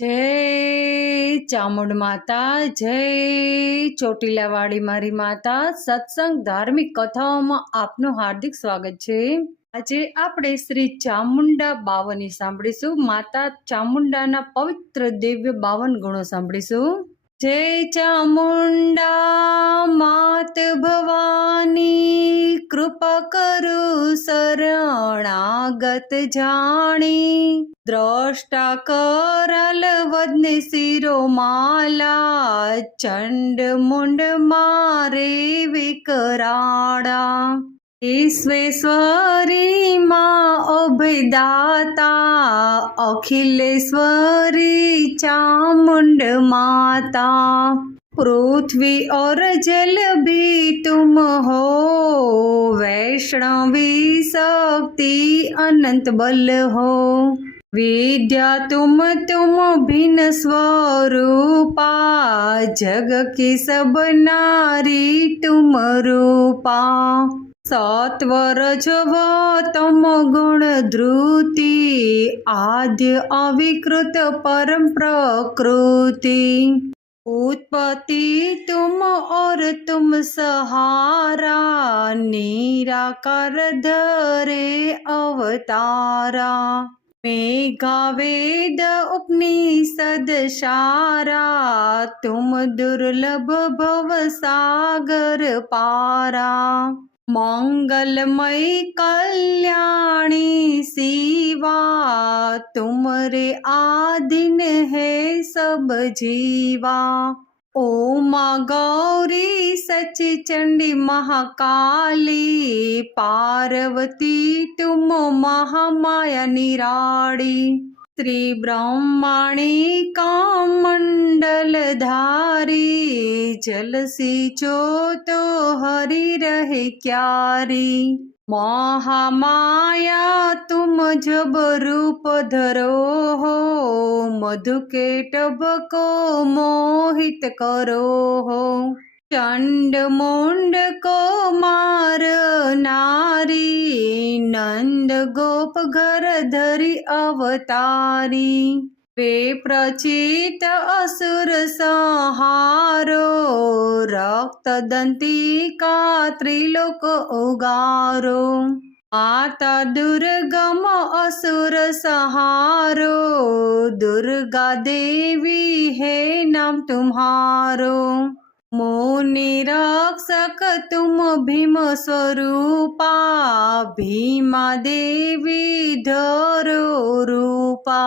જય ચામુંડ માતા, જય ચોટીલાવાળી મારી માતા. સત્સંગ ધાર્મિક કથાઓમાં આપનું હાર્દિક સ્વાગત છે. આજે આપણે શ્રી ચામુંડા બાવની સાંભળીશું. માતા ચામુંડાના પવિત્ર દિવ્ય બાવન ગુણો સાંભળીશું. જય ચામુંડા માત ભવાની, કૃપા કરું શરણાગત જાણી. દ્રષ્ટા કરલ વદને શિરો માલા, ચંડ મુંડ મારે વિકરાળા. ઈશ્વેશ્વરી માં અભયદાતા અખિલેશ્વરી ચામુંડ માતા. પૃથ્વી ઓર જલ ભી તુમ હો, વૈષ્ણવી શક્તિ અનંત બલ હો. વિદ્યા તુમ તુમ ભિન સ્વરૂપા, જગ કી સબ નારી તુમ રૂપા. સત્વરજવતમ ગુણ ધૃતિ, આદ્ય અવિકૃત પરમ પ્રકૃતિ. ઉત્પત્તિ તુમ ઓર તુમ સહારા, નિરાકાર ધરે અવતારા. મેઘાવેદ ઉપનિષદ સારા, તુમ દુર્લભ ભવ સાગર પારા. भव सागर पारा मंगलमय कल्याणी शिवा तुम रे आधीन है सब जीवा ओमा गौरी सची चंडी महाकाली पार्वती तुम महामाया निराड़ी श्री ब्रह्माणी का मंडल धारी जल सींचो तो हरि रहे क्यारी महामाया तुम जब रूप धरो हो मधु के टब को मोहित करो हो ચંડ કોમાર નારી, નંદ ગોપ ઘર ધરી અવતારી. વે પ્રચિત અસુર સંહારો રક્ત દંતિકા ત્રિલોક ઉગારો. માતા દુર્ગમ અસુર સહારો, દુર્ગા દેવી હે નામ તુમ્હારો. है नाम तुम्हारो मुनि रक्षक तुम भीम स्वरूपा भीमा देवी धरो रूपा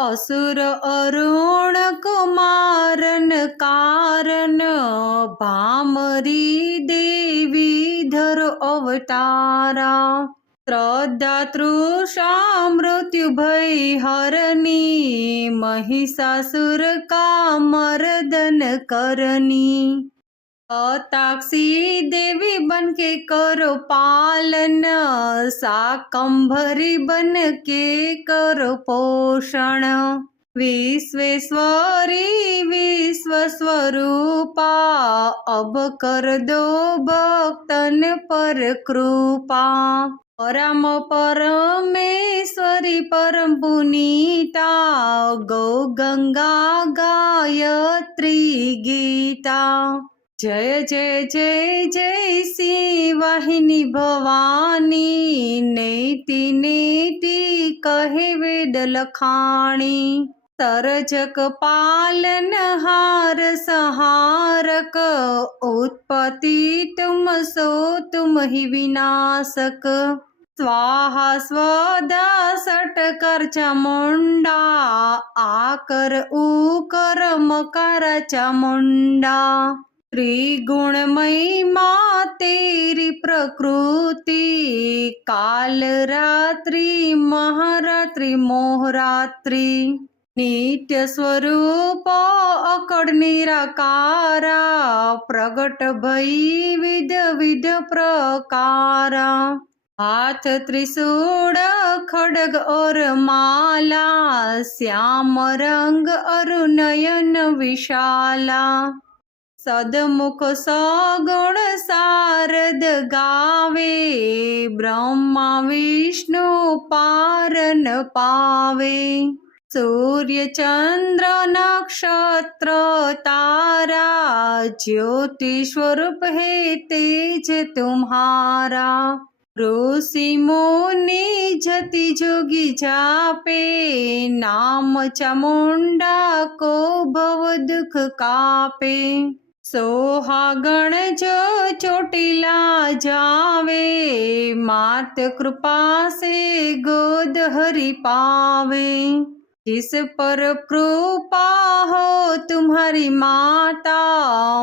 असुर अरुण कुमारन कारण भामरी देवी धर अवतारा श्रद्धा तृषा मृत्यु भय हरनी महिषासुर का मर्दन करनी अताक्षी देवी बन के करो पालन साकंभरी बन के करो पोषण विश्वेश्वरी विश्व स्वरूपा अब कर दो भक्तन પરમ પરમેશ્વરી પરમ પુનીતા, ગો ગંગા ગાયત્રી ગીતા. જય જય જય જય શ્રી વાહિની ભવાની નૈતિ નૈતિ કહે વેદ લખાણી. સર્જક પાલનહાર સહારક, ઉત્પત્તિ તુમ સો તુમ હિ વિનાશક. સ્વાહા સ્વદા સટકર ચમુંડા આકર ઉકર મકર ચમુંડા ત્રિગુણ તેરી પ્રકૃતિ, કાલ મહારાત્રિ મોહરાત્રિ. નિત્ય સ્વરૂપ અકળ નિરાકારા પ્રગટ ભઈ વિધ વિધ પ્રકારા હાથ ત્રિશૂળ ખડગ ઓર માલા શ્યામ રંગ અરુનયન વિશાલા સદમુખ સગુણ સારદ ગાવે બ્રહ્મા વિષ્ણુ પારન પાવે સૂર્ય ચંદ્ર નક્ષત્ર, તારા જ્યોતિ સ્વરૂપ હે તેજ તુમ્હારા ઋષિ મુનિ જતિ જોગી જાપે, નામ ચામુંડા કો ભવ દુઃખ કાપે. સોહાગણ જો ચોટીલા જાવે, માત કૃપા સે ગોદ હરી પાવે. जिस पर कृपा हो तुम्हारी माता,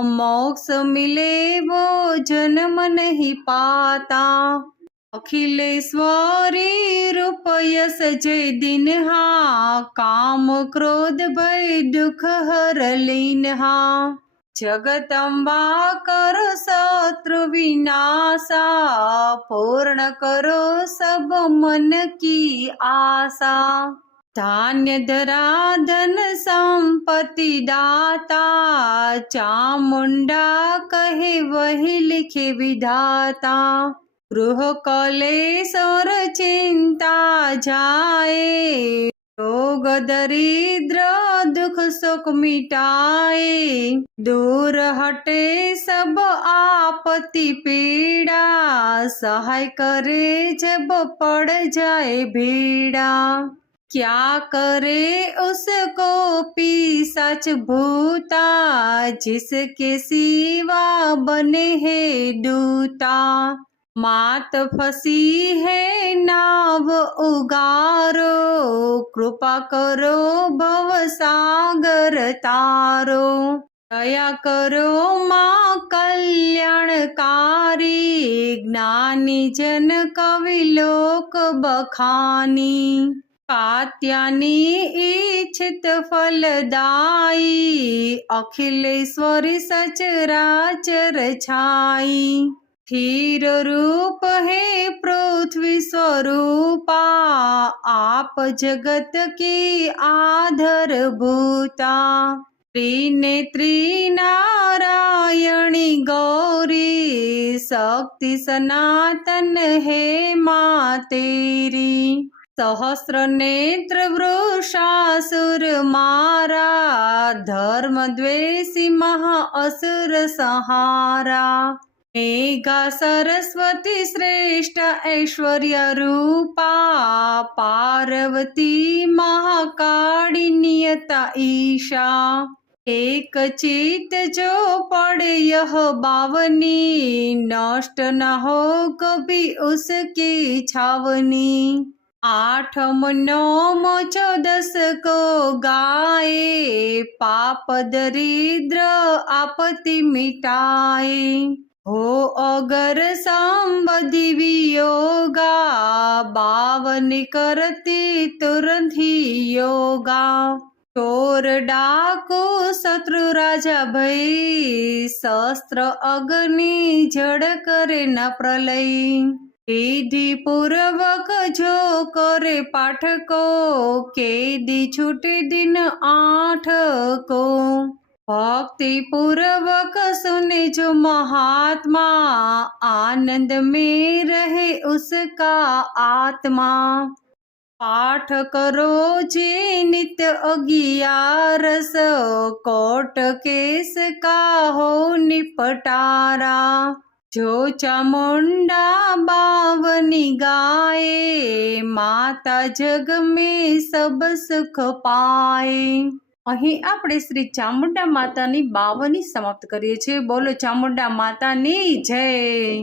मोक्ष मिले वो जन्म नहीं पाता। अखिलेश्वरी रूप यश जय दिन हा, काम क्रोध भय दुख हर लीन हा। जगदम्बा करो शत्रु विनाशा, पूर्ण करो सब मन की आशा। ધાન્ય ધરાધન સંપત્તિ દાતા, ચામુંડા કહે વહી લિખે વિધાતા. ગૃહ કલેશ્વર ચિંતા જાય રોગ દરિદ્ર દુઃખ સુખ મિટાય દૂર હટે સબ આપતિ પીડા, સહાય કરે જબ પડ જાય ભીડા. क्या करे उसको पी सच भूता जिसके सिवा बने है दूता मात फसी है नाव उगारो कृपा करो भव सागर तारो दया करो माँ कल्याणकारी ज्ञानी जन कवि लोक बखानी કાત્યાની ઈચ્છિત ફલદાઈ અખિલેશ્વર સચરાચર છાઈ સ્થિર રૂપ હે પૃથ્વી સ્વરૂપા, આપ જગત કી આધર ભૂતા. ત્રિનેત્રી નારાયણી ગૌરી, શક્તિ સનાતન હે મા તેરી. સહસ્રનેત્ર વૃષાસુર મારા ધર્મ દ્વેષી મહા અસુર સહારા. મેઘા સરસ્વતી શ્રેષ્ઠ ઐશ્વર્ય રૂપા, પાર્વતી મહાકાળી નિયતા ઈશા. એક ચિત જો પડે યહ બાવની, નષ્ટ ન હો કભી ઉસકી છાવની. આઠમ નોમ દસ કો ગાય પાપ દરિદ્ર આપતિ મિટાય હો અગર સાંબધિ વિયોગા, બાવન કરતી તુરંથી યોગા. ચોર ડાકો શત્રુ રાજા ભય શસ્ત્ર અગ્નિ જડ કરે ન પ્રલય. पूर्वक जो करे पाठ को दी छुट दिन आठ को। भक्ति पूर्वक सुने जो महात्मा, आनंद में रहे उसका आत्मा। पाठ करो जे नित्य अगियारस कोट केस का हो निपटारा। જો ચામુંડા બાવની ગાય, માતા જગ મેં સબ સુખ પાય. અહીં આપણે શ્રી ચામુંડા માતાની બાવની સમાપ્ત કરીએ છીએ. બોલો ચામુંડા માતાની જય.